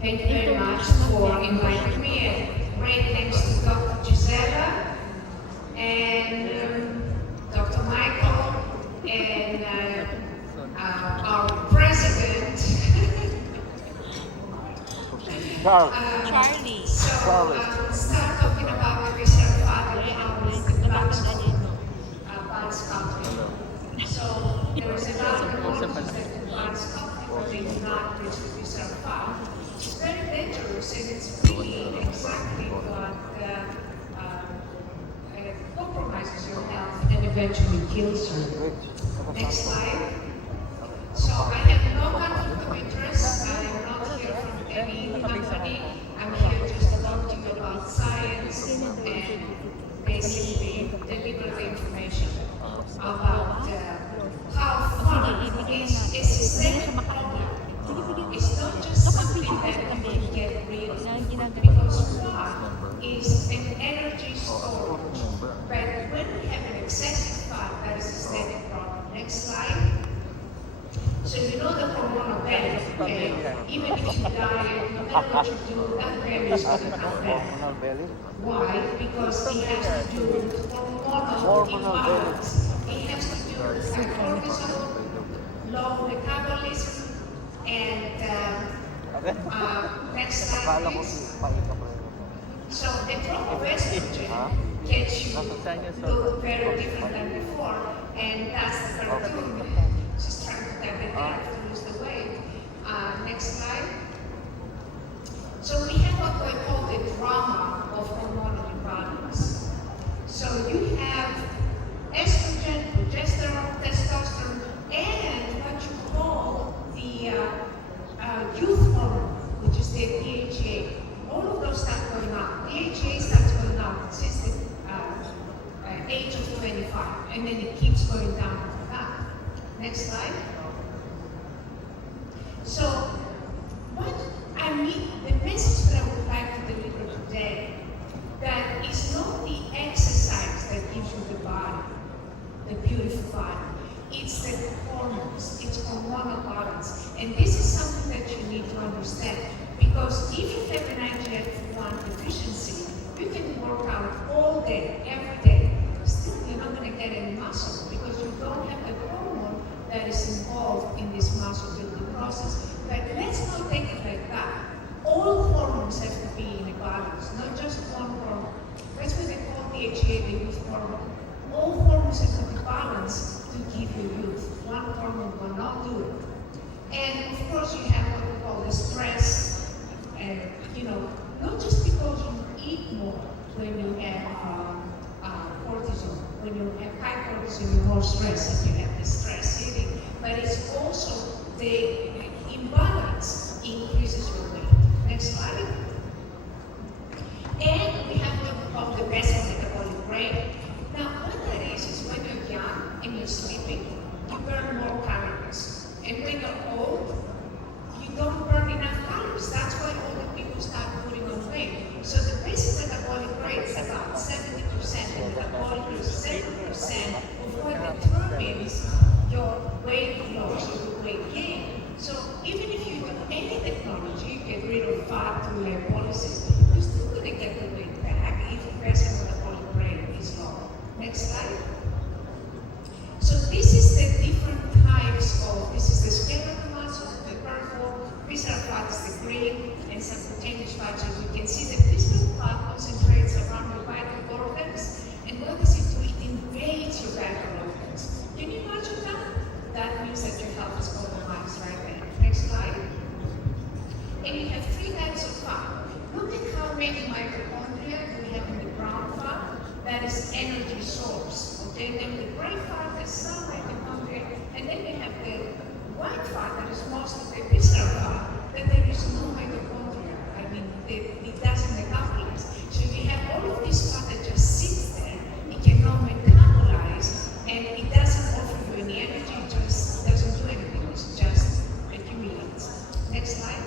Thank you very much for inviting me, and great thanks to Dr. Gisela and Dr. Michael and our president. Charlie. So start talking about the research part and how is the balance country. So there is a lot of problems that the balance country, but they do not reach the research part. It's very dangerous, and it's really exactly what compromises your health and eventually kills you. Next slide. So I have no conflict of interest. I am not here from any company. I'm here just to talk to you about science and basically deliver the information about how fun is a systemic problem. It's not just something that we can get rid of, because fat is an energy storage. But when we have an excessive fat, that is a systemic problem. Next slide. So you know the hormonal belly, okay? Even if you diet, no matter what you do, that belly is going to come back. Why? Because it has to do with hormonal imbalance. It has to do with high cortisol, low metabolism, and next slide please. So the drop of estrogen gets you look very different than before, and that's the cartoon. She's trying to get it there to lose the weight. Next slide. So we have what we call the drama of hormonal imbalance. So you have estrogen, progesterone, testosterone, and what you call the youth hormone, which is the DHA. All of those start going up. DHA starts going up since the age of 25, and then it keeps going down after that. Next slide. So, what I mean, the message that I would like to deliver today, that is not the exercise that gives you the body, the beautiful body. It's the hormones, it's hormonal balance. And this is something that you need to understand. Because if you have an IGF-1 deficiency, you can work out all day, every day. Still, you're not going to get any muscle because you don't have the hormone that is involved in this muscle building process. But let's not take it like that. All hormones have to be in a balance, not just one hormone. That's what they call DHA, the youth hormone. All hormones have to be balanced to give you youth. One hormone will not do it. And of course, you have what we call the stress. And not just because you eat more when you have cortisol. When you have high cortisol, you're more stressed if you have the stress eating. But it's also the imbalance increases your weight. Next slide. And we have what we call the basal metabolic rate. Now, what that is when you're young and you're sleeping, you burn more calories. And when you're old, you don't burn enough calories. That's why older people start putting on weight. So the basic metabolic rate is about 70%, and metabolic rate is 7% of what determines your weight loss or your weight gain. So even if you do any technology, get rid of fat through lipolysis, you're still going to get the weight back if the basic metabolic rate is low. Next slide. So this is the different types of, this is the skeletal muscle, the purple, visceral fat is the green, and subcutaneous fat. So you can see that visceral fat concentrates around your vital organs, and what does it do? It invades your vital organs. Can you imagine that? That means that your health is compromised right there. Next slide. And you have three types of fat. Look at how many mitochondria we have in the brown fat. That is energy source. Okay, then the gray fat is some mitochondria, and then you have the white fat that is mostly the visceral fat, that there is no mitochondria. I mean, it doesn't metabolize. So if you have all of this fat that just sits there, it cannot metabolize, and it doesn't offer you any energy, it just doesn't do anything, it just accumulates. Next slide.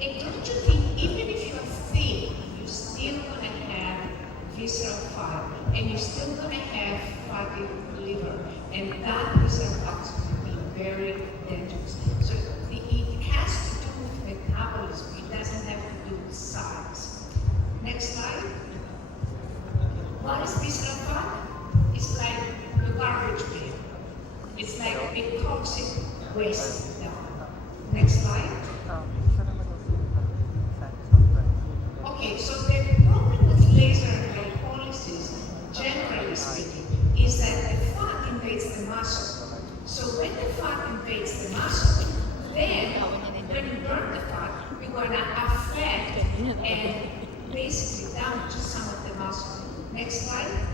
And don't you think, even if you're thin, you're still going to have visceral fat, and you're still going to have fatty liver, and that visceral fat is going to be very dangerous. So it has to do with metabolism. size. Next slide. What is visceral fat? It's like the garbage bin. It's like a big toxic waste dump. Next slide. Okay, so the problem with laser lipolysis, generally speaking, is that the fat invades the muscle. So when the fat invades the muscle, then when you burn the fat, you're going to affect and basically damage some of the muscle. Next slide.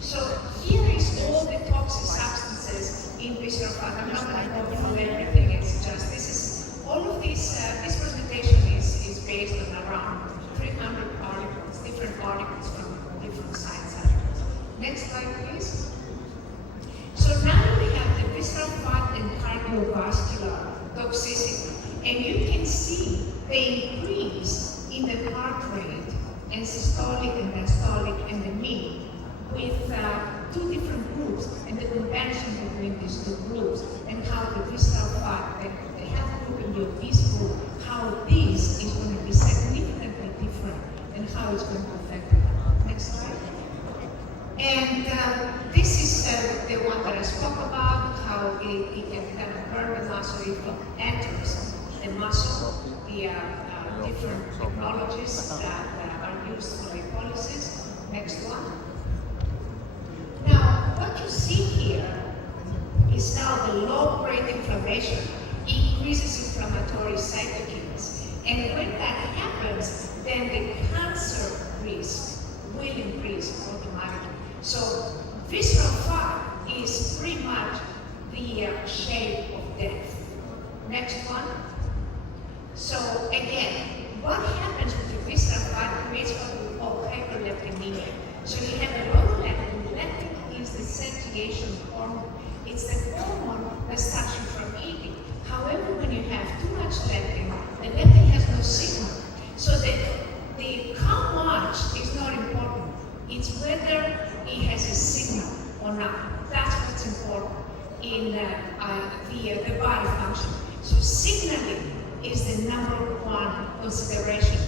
So here is all the toxic substances in visceral fat. I'm not going to go through everything. It's just all of this. This presentation is based on around 300 particles, different particles from different science areas. Next slide, please. So now we have the visceral fat and cardiovascular toxicity, and you can see the increase in the heart rate and systolic and diastolic and the mean with two different groups and the convention between these two groups and how the visceral fat, the health group and the obese group, how this is going to be significantly different and how it's going to affect them. Next slide. And this is the one that I spoke about, how it can kind of burn the muscle if it enters the muscle, the different technologies that are used for lipolysis. Next one. Now, what you see here is now the low-grade inflammation increases inflammatory cytokines. And when that happens, then the cancer risk will increase automatically. So visceral fat is pretty much the shape of death. Next one. So again, what happens with the visceral fat creates what we call hyperleptinemia. So you have a lot of leptin. Leptin is the satiation hormone. It's the hormone that stops you from eating. However, when you have too much leptin, the leptin has no signal. So the how much is not important. It's whether it has a signal or not. That's what's important in the body function. So signaling is the number one consideration.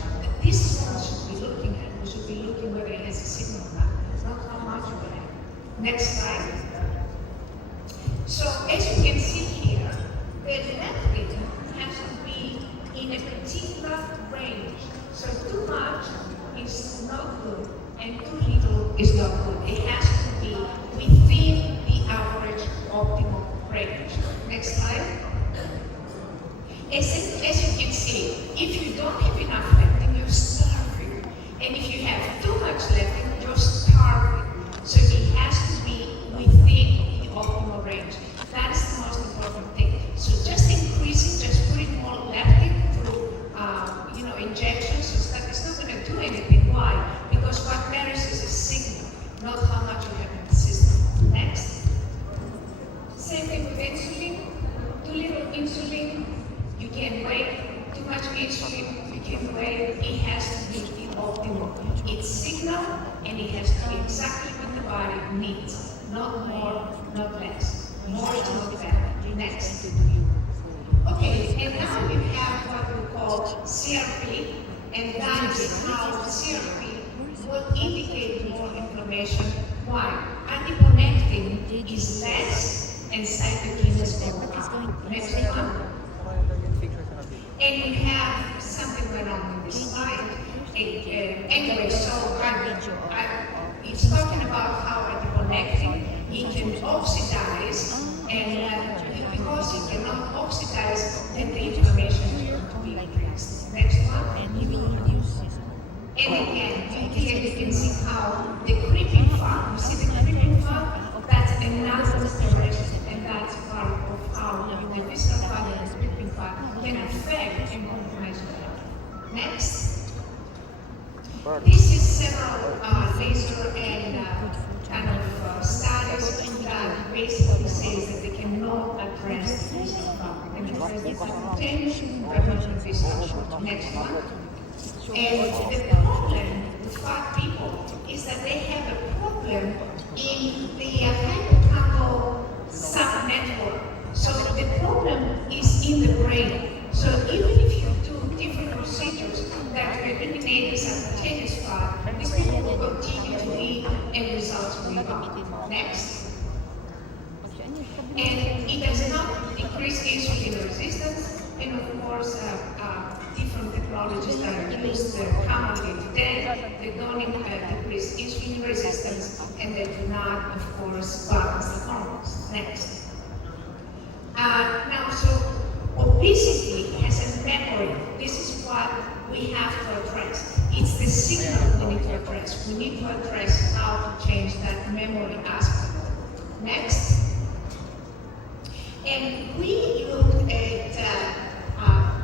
This is what we should be looking at. We should be looking whether it has a signal or not. It's not how much we have. Next slide. So as you can see here, the leptin has to be in a particular range. So too much is not good and too little is not good. It has to be within the average optimal range. Next slide. As you can see, if you don't have enough leptin, you're starving. And if you have too much leptin, you're starving. So it has to be within the optimal range. That is the most important thing. So just increasing, just putting more leptin through injections, so it's not going to do anything. Why? Because what matters is a signal, not how much you have in the system. Next. Same thing with insulin. Too little insulin, you can wait. Too much insulin, you can wait. It has to be the optimal. It's signal, and it has to be exactly what the body needs. Not more, not less. More is not better. Next. Okay, and now you have what we call CRP, and that is how CRP will indicate more inflammation. Why? Adiponectin is less and cytokines go up. Next one. And you have something going on in this slide. Anyway, so it's talking about how adiponectin, it can oxidize, and because it cannot oxidize, then the inflammation is going to be increased. Next one. And again, here you can see how the creeping fat, you see the creeping fat, that's another direction, and that's part of how the visceral fat and the creeping fat can affect and compromise your health. Next. This is several laser and kind of studies that basically says that they cannot address the visceral fat. They can address the hypertension, prevention visceral. Next one. And the problem with fat people is that they have a problem in the hippocampal subnetwork. So the problem is in the brain. So even if you do different procedures, that to eliminate this advantageous fat, these people will continue to eat and results rebound. Next. And it does not increase insulin resistance, and of course, different technologies that are used commonly today, they don't decrease insulin resistance, and they do not, of course, balance the hormones. Next. Now, so obesity has a memory. This is what we have to address. It's the signal we need to address. We need to address how to change that memory aspect. Next. And we looked at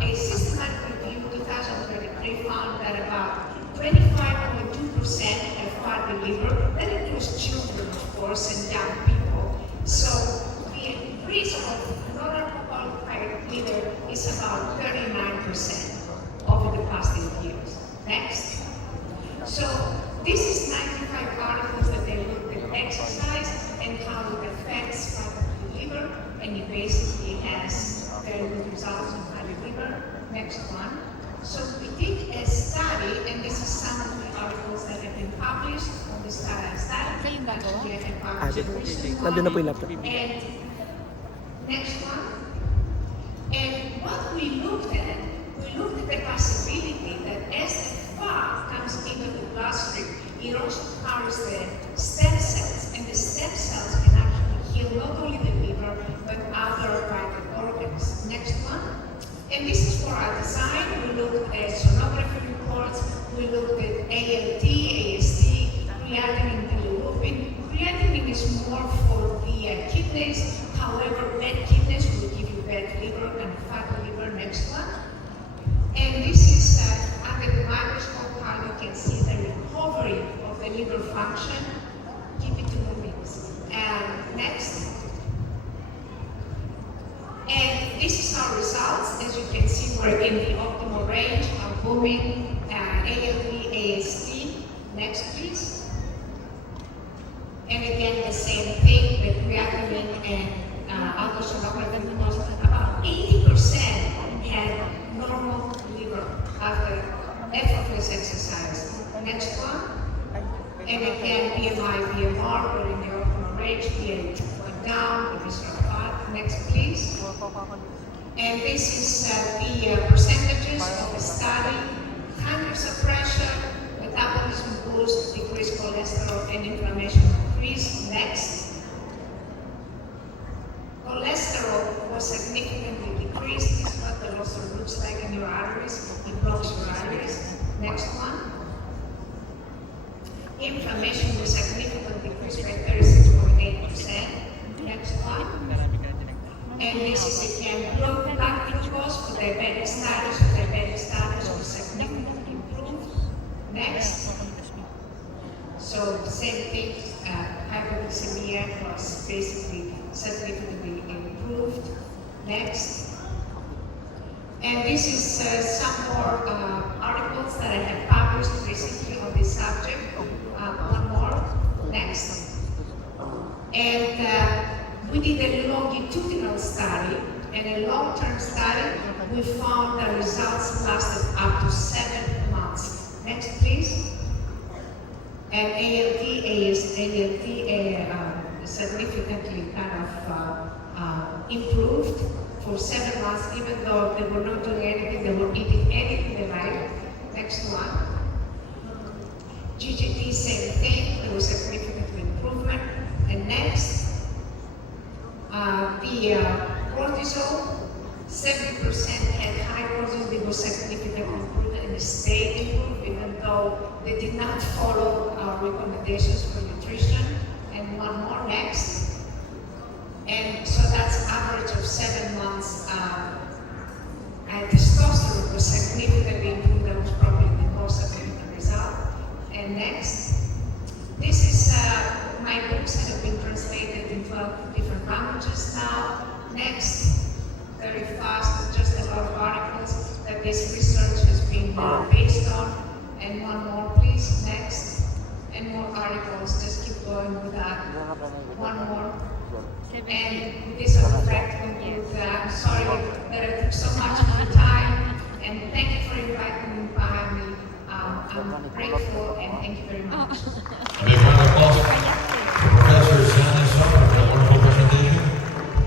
a systematic review 2033 found that about 25.2% have fatty liver. That includes children, of course, and young people. So the risk of non-alcoholic liver is about 39% over the past 8 years. Next. So this is 95 articles that they looked at exercise and how it affects fatty liver, and it basically has very good results in fatty liver. Next one. So we did a study, and this is some of the articles that have been published on the study. Actually, I have published a recent one. And next one. And what we looked at the possibility that as the fat comes into the bloodstream, it also carries the stem cells, and the stem cells can actually heal not only the liver, but other vital organs. Next one. And this is for our design. We looked at sonography reports, we looked at ALT, AST, creatinine, bilirubin. Creatinine is more for the kidneys. However, bad kidneys will give you bad liver and fatty liver. Next one. And this is under the microscope how you can see the recovery of the liver function. Keep it to moving. Next. And this is our results. As you can see, we're in the optimal range of booming, ALT, AST. Next, please. And again, the same thing, the creatinine and ultrasonography reports. About 80% had normal liver after effortless exercise. Next one. And again, BMI, BMR, we're in the optimal range. BMI went down, the visceral fat. Next, please. And this is the percentages of the study. Hunger suppression, metabolism boost, decreased cholesterol, and inflammation decrease. Next. Cholesterol was significantly decreased. This is what the also looks like in your arteries. It blocks your arteries. Next one. Inflammation was significantly decreased by 36.8%. Next one. And this is again blood glucose for diabetic status. Diabetic status was significantly improved. Next. So the same thing, hypoglycemia was basically significantly improved. Next. And this is some more articles that I have published recently on this subject. One more. Next. And we did a longitudinal study, and a long-term study. We found the results lasted up to 7 months. Next, please. And ALT significantly kind of improved for 7 months, even though they were not doing anything, they were eating anything they liked. Next one. GGT, same thing, there was significant improvement. And next, the cortisol, 70% had high cortisol, there was significant improvement, and stayed improved, even though they did not follow our recommendations for nutrition. And one more, next. And so that's average of 7 months. And testosterone was significantly improved. That was probably the most significant result. And next, this is my books that have been translated in 12 different languages now. Next, very fast, just a lot of articles that this research has been based on. And one more, please. Next. And more articles. Just keep going with that. One more. And with this, I would like to conclude. I'm sorry that I took so much of your time, and thank you for inviting me. I'm grateful and thank you very much. A big round of applause for Professor Xanya Sofra for that wonderful presentation.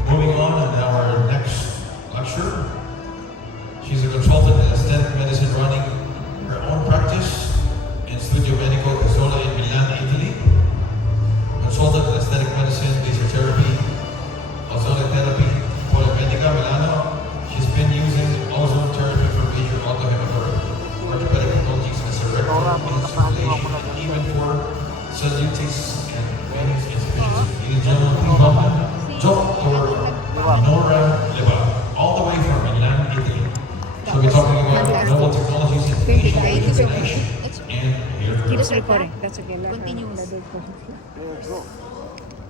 Moving on, and now our next lecturer. She's a consultant in aesthetic medicine running her own practice in Studio Medico Casola in Milan, Italy. Consultant in aesthetic medicine, laser therapy, ozone therapy, Polimedica, Milano. She's been using ozone therapy for major orthopedic pathologies and cerebral insufflation, and even for cellulitis and venous insufficiency. Ladies and gentlemen, please welcome Dr. Nora Leva, all the way from Milan, Italy. She'll be talking about novel technologies in facial rejuvenation and hair growth. Keeps recording. That's okay. Continuous.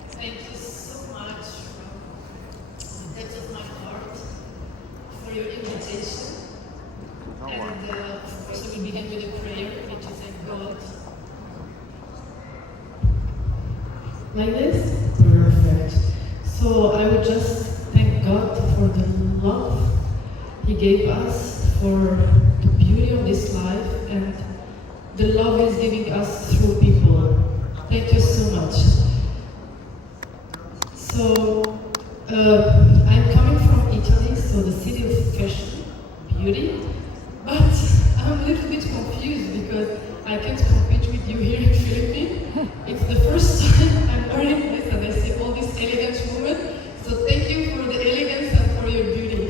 Thank you so much from the depth of my heart for your invitation. And of course, we begin with a prayer, which is thank God. Like this? Perfect. So I would just thank God for the love He gave us, for the beauty of this life, and the love He's giving us through people. Thank you so much. So, I'm coming from Italy, so the city of fashion, beauty, but I'm a little bit confused because I can't compete with you here in Philippines. It's the first time I'm wearing this and I see all these elegant women, so thank you for the elegance and for your beauty.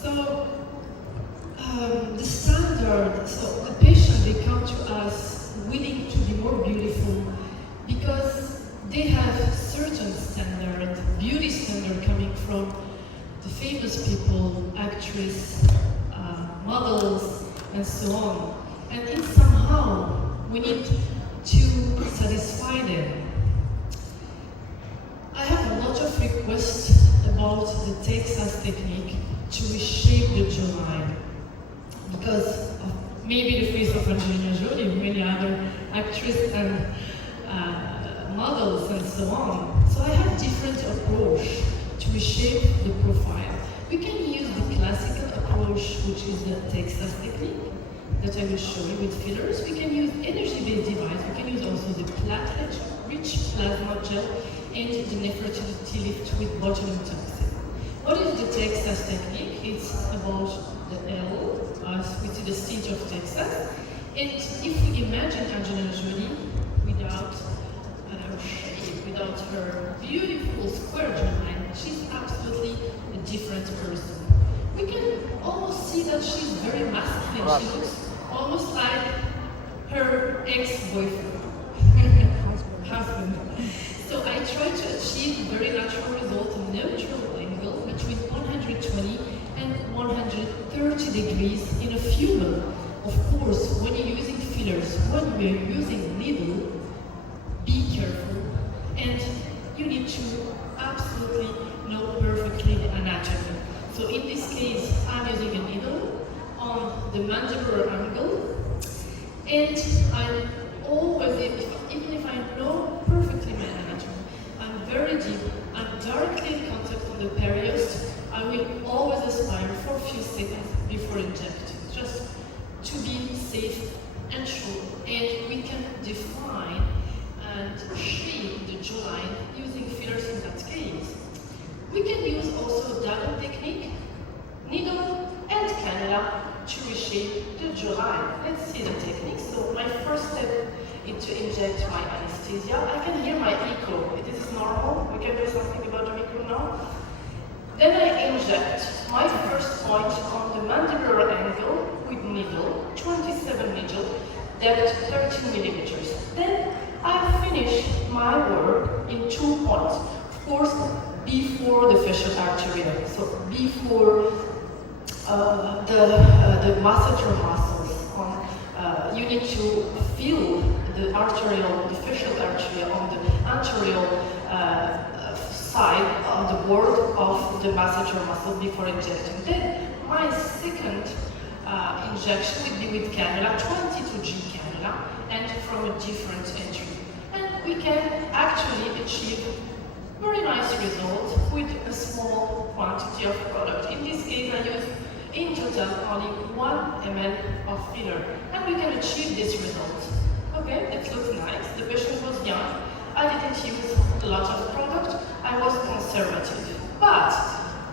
So, the standard, so the patient, they come to us willing to be more beautiful because they have certain standard, beauty standard coming from the famous people, actress, models, and so on. And in somehow, we need to satisfy them. I have a lot of requests about the Texas technique to reshape the jawline because of maybe the face of Angelina Jolie, many other actresses and models and so on. So I have different approach to reshape the profile. We can use the classical approach, which is the Texas technique that I will show you with fillers. We can use energy-based device. We can use also the platelet-rich plasma gel and the nephrotility lift with botulinum toxin. What is the Texas technique? It's about the L, as we see the stage of Texas. And if we imagine Angelina Jolie without her shape, without her beautiful square jawline, she's absolutely a different person. We can almost see that she's very masculine. She looks almost like her ex-boyfriend, husband. So I try to achieve very natural result in neutral angle between 120 and 130 degrees in a few months. Of course, when you're using fillers, when we're using needle, be careful, and you need to absolutely know perfectly the anatomy. So in this case, I'm using a needle on the mandibular angle, and I'm always, even if I know perfectly my anatomy, I'm very deep, I'm directly in contact with the periost, I will always aspire for a few seconds before injecting, just to be safe and sure. And we can define and shape the jawline using fillers in that case. We can use also a double technique, needle and cannula, to reshape the jawline. Let's see the technique. So my first step is to inject my anesthesia. I can hear my echo. This is normal. We can do something about the echo now. Then I inject my first point on the mandibular angle with needle, 27 needle, depth 13 millimeters. Then I finish my work in 2 points. Of course, before the facial artery, so before the masseter muscles. You need to feel the arterial, the facial artery on the anterior side on the board of the masseter muscle before injecting. Then my second injection will be with cannula, 22G cannula, and from a different entry. And we can actually achieve very nice result with a small quantity of product. In this case, I use in total only 1 ml of filler, and we can achieve this result. Okay, it looks nice. The patient was young. I didn't use a lot of product. I was conservative. But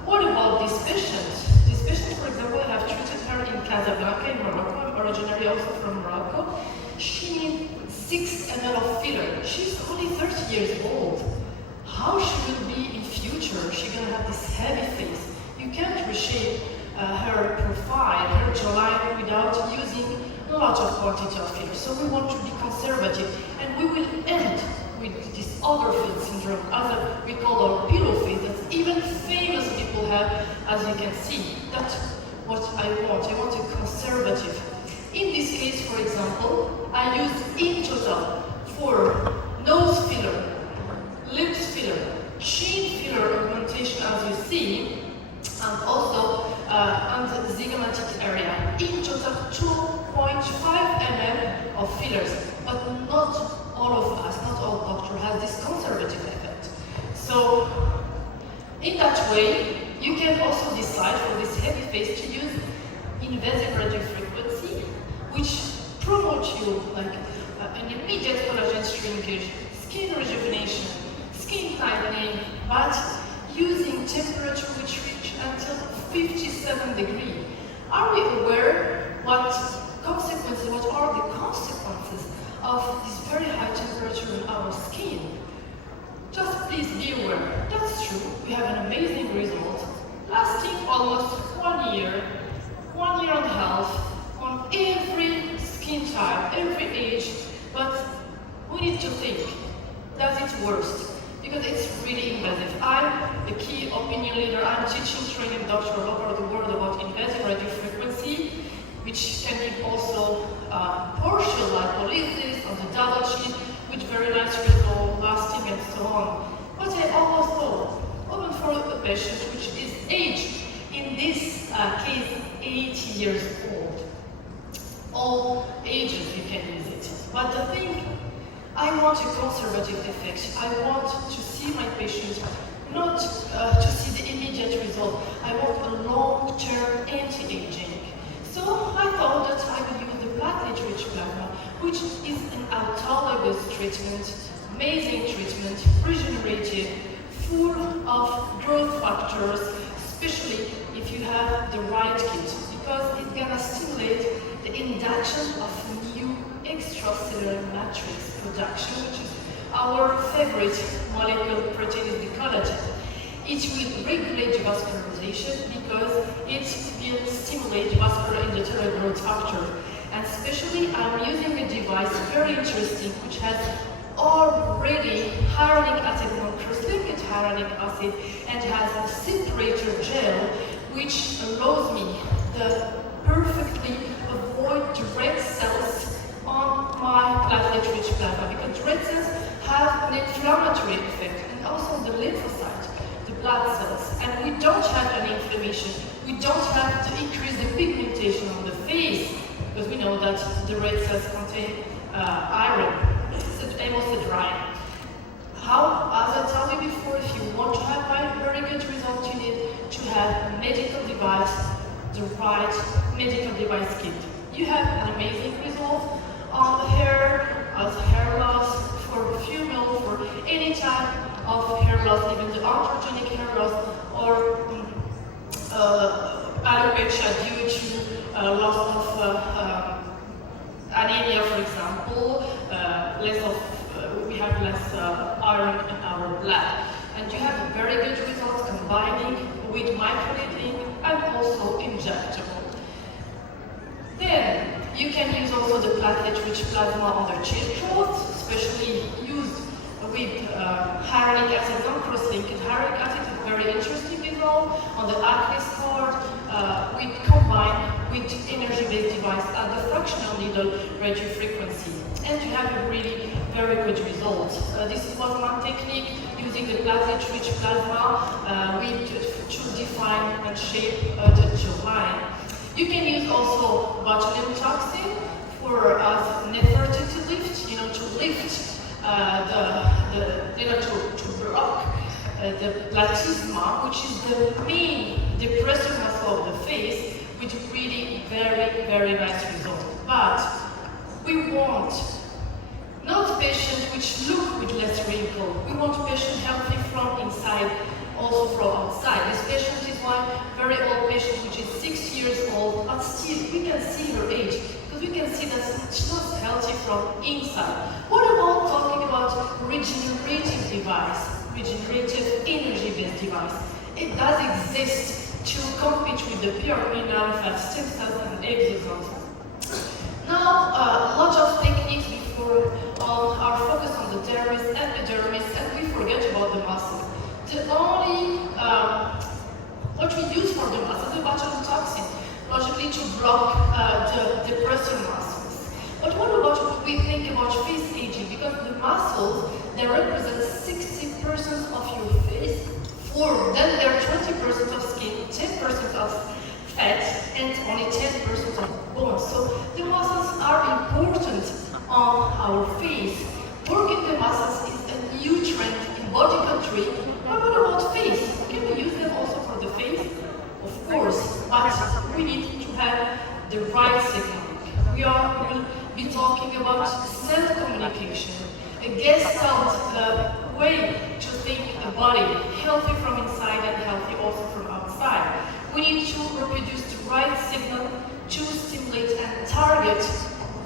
what about this patient? This patient, for example, I have treated her in Casablanca in Morocco. I'm originally also from Morocco. She needs 6 ml of filler. She's only 30 years old. How she will be in future? She's gonna have this heavy face. You can't reshape her profile, her jawline without using a lot of quantity of filler. So we want to be conservative, and we will end with this overfilled syndrome, as we call our pillow face, that even famous people have, as you can see. That's what I want. I want a conservative. In this case, for example, I used in total for nose filler, lips filler, chin filler augmentation, as you see, and also on the zygomatic area. In total, 2.5 ml of fillers, but not all of us, not all doctors has this conservative effect. So, in that way, you can also decide for this heavy face to use invasive radiofrequency, which promotes you like an immediate collagen shrinkage, skin rejuvenation, skin tightening, but using temperature which reach until 57 degrees. Are we aware what are the consequences of this very high temperature in our skin? Just please be aware. That's true. We have an amazing result, lasting almost 1 year, 1 year and a half, on every skin type, every age. But we need to think, does it worse? Because it's really invasive. I'm the key opinion leader. I'm teaching, training doctors all over the world about invasive radiofrequency, which can give also partial lipolysis on the double chin, with very nice result, lasting and so on. But I always thought, even for a patient which is aged, in this case, 80 years old. All ages you can use it. But the thing, I want a conservative effect. I want to see my patient, not to see the immediate result. I want a long-term anti-aging. So I thought that I would use the platelet-rich plasma, which is an autologous treatment, amazing treatment, regenerative, full of growth factors, especially if you have the right kit, because it's gonna stimulate the induction of new extracellular matrix production, which is our favorite molecule protein, is the collagen. It will regulate vascularization because it will stimulate vascular endothelial growth factor. And especially I'm using a device, very interesting, which has already hyaluronic acid, non-cross-linked hyaluronic acid, and has a separator gel, which allows me to perfectly avoid the red cells on my platelet-rich plasma, because red cells have an inflammatory effect, and also the lymphocyte, the blood cells. And we don't have any inflammation. We don't have to increase the pigmentation on the face, because we know that the red cells contain iron. It's almost dry. How, as I told you before, if you want to have a very good result, you need to have a medical device, the right medical device kit. You have an amazing result on the hair, as hair loss, for female, for any type of hair loss, even the androgenic hair loss, or alopecia due to loss of anemia, for example, we have less iron in our blood. And you have a very good result combining with microneedling and also injectable. Then you can use also the platelet-rich plasma on the chin growth, especially used with hyaluronic acid, non-cross-linked. Hyaluronic acid is a very interesting result on the acne scar. We combine with energy-based device and the fractional needle radiofrequency, and you have a really very good result. This was one technique using the platelet-rich plasma to define and shape the jawline. You can use also botulinum toxin for Nefertiti lift, to lift to block the platysma, which is the main depressive muscle of the face, with really very nice results. But we want not patients which look with less wrinkle. We want patients healthy from inside, also from outside. This patient is one very old patient which is 6 years old, but still we can see her age, because we can see that she's not healthy from inside. What about talking about regenerative device, regenerative energy-based device? It does exist to compete with the pyramidal fat stem cells and exosomes. Now, a lot of techniques before are focused on the dermis, epidermis, and we forget about the muscle. The only, what we use for the muscle is the botulinum toxin, logically to block the depressor muscles. But what about what we think about face aging? Because the muscles, they represent 60% of your face form. Then there are 20% of skin, 10% of fat, and only 10% of bones. So the muscles are important on our face. Working the muscles is a new trend in body country. But what about face? Can we use them also for the face? Of course, but we need to have the right signal. We will be talking about self-communication, a gestalt way to think a body, healthy from inside and healthy also from outside. We need to reproduce the right signal to stimulate and target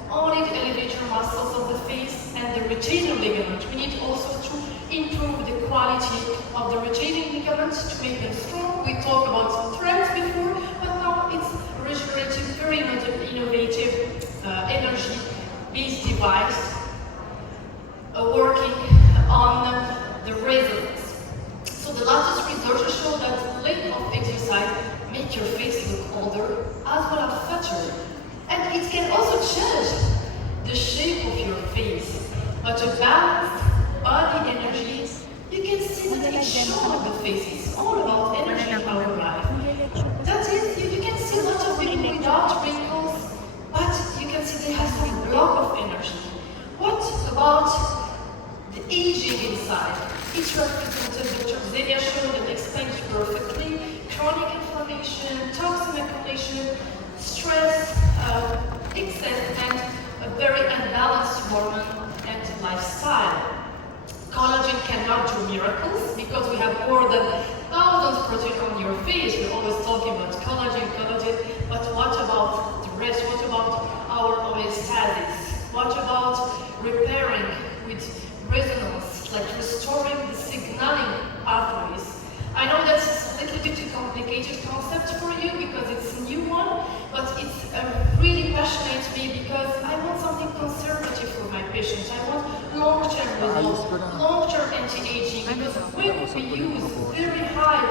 only the elevator muscles of the face and the retaining ligament. We need also to improve the quality of the retaining ligaments to make them strong. We talked about strength before, but now it's regenerative, very innovative, energy-based device working on the resonance. So the latest research show that lack of exercise make your face look older as well as fatter. And it can also change the shape of your face. But a balanced body energy, you can see that it's shown on the face. It's all about energy in our life. That is, you can see a lot of people without wrinkles, but you can see they have some block of energy. What about the aging inside? It's represented, Dr. Xanya showed and explained perfectly. Chronic inflammation, toxin accumulation, stress, excess, and a very unbalanced hormone and lifestyle. Collagen cannot do miracles because we have more than thousands of proteins on your face. We're always talking about collagen, but what about the rest? What about our homeostasis? What about repairing with resonance, like restoring the signaling pathways? I know that's a little bit a complicated concept for you because it's a new one, but it's really passionate me because I want something conservative for my patients. I want long-term results, long-term anti-aging, because when we use very high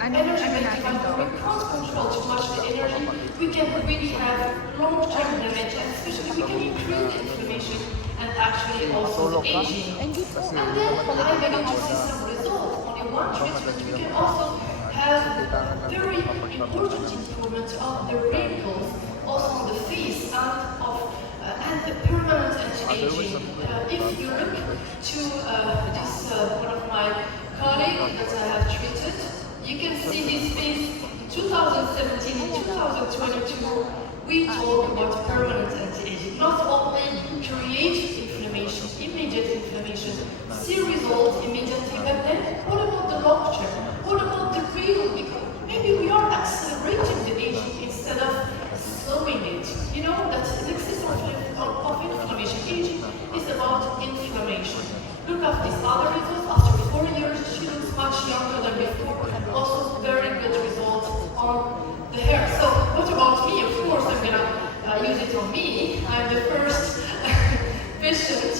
energy device, we can't control too much the energy, we can really have long-term damage, and especially we can increase the inflammation and actually also the aging. And then I'm going to see some results. One treatment, we can also have very important improvement of the wrinkles, also on the face and the permanent anti-aging. If you look to this one of my colleagues that I have treated, you can see his face in 2017 and 2022. We talk about permanent anti-aging, not only create inflammation, immediate inflammation, see results immediately, but then what about the long term? What about the real? Because maybe we are accelerating the aging instead of slowing it. You know, that's an excess of inflammation. Aging is about inflammation. Look at this other results. After 4 years, she looks much younger than before. Also very good results on the hair. So what about me? Of course, I'm gonna use it on me. I'm the first patient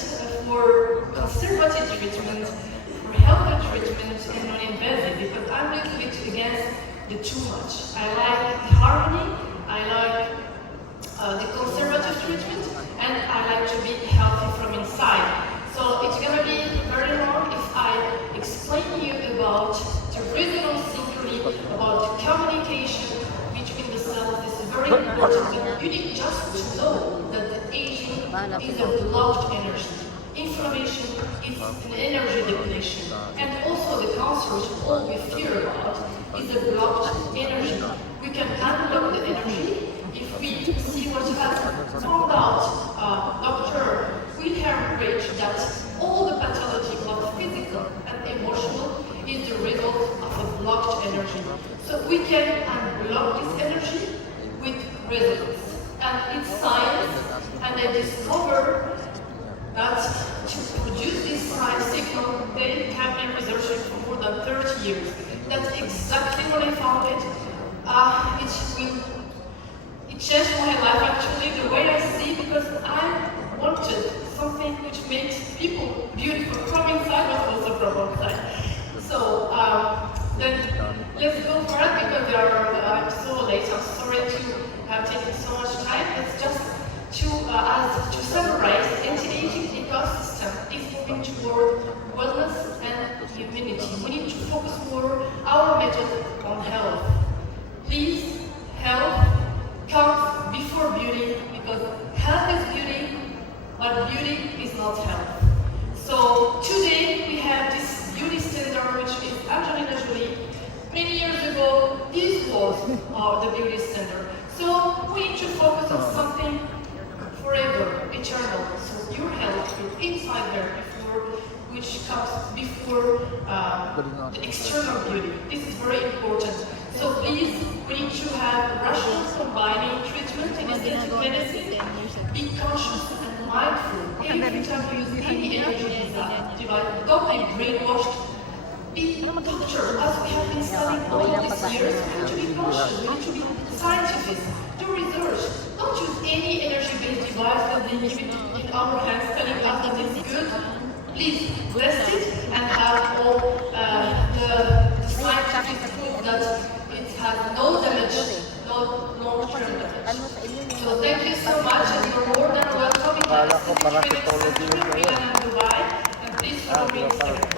for conservative treatment, for healthy treatment, and non-invasive, because I'm a little bit against the too much. I like the harmony, I like the conservative treatment, and I like to be healthy from inside. So it's gonna be very long if I explain you about the resonance synchrony, about the communication between the cells. This is very important. You need just to know that the aging is a blocked energy. Inflammation is an energy depletion. And also the cancer, which all we fear about, is a blocked energy. We can unlock the energy. If we see what has found out, Dr. Wilhelm Reich, that all the pathology, both physical and emotional, is the result of a blocked energy. So we can unblock this energy with resonance. And it's science, and they discovered that to produce this science signal, they have been researching for more than 30 years. That's exactly what I found it. It changed my life actually, the way I see, because I wanted something which makes people beautiful from inside but also from outside. So then let's go for it because I'm so late. I'm sorry to have taken so much time. It's just to summarize, anti-aging ecosystem is moving toward wellness and immunity. We need to focus more our method on health. Please, health comes before beauty, because health is beauty, but beauty is not health. So today we have this beauty standard, which is Angelina Jolie. Many years ago, this was the beauty standard. So we need to focus on something forever, eternal. So your health is inside there, which comes before the external beauty. This is very important. So please, we need to have rational combining treatment in aesthetic medicine. Be conscious and mindful. Every time you use any energy device, don't be brainwashed. Be a doctor, as we have been studying all these years. We need to be cautious, we need to be scientific. Do research. Don't use any energy-based device that they give it in our hands telling us that it's good. Please test it and have all the scientific proof that it has no damage, no long-term damage. So thank you so much, and you're more than welcome in the Dubai, and please follow me on Instagram.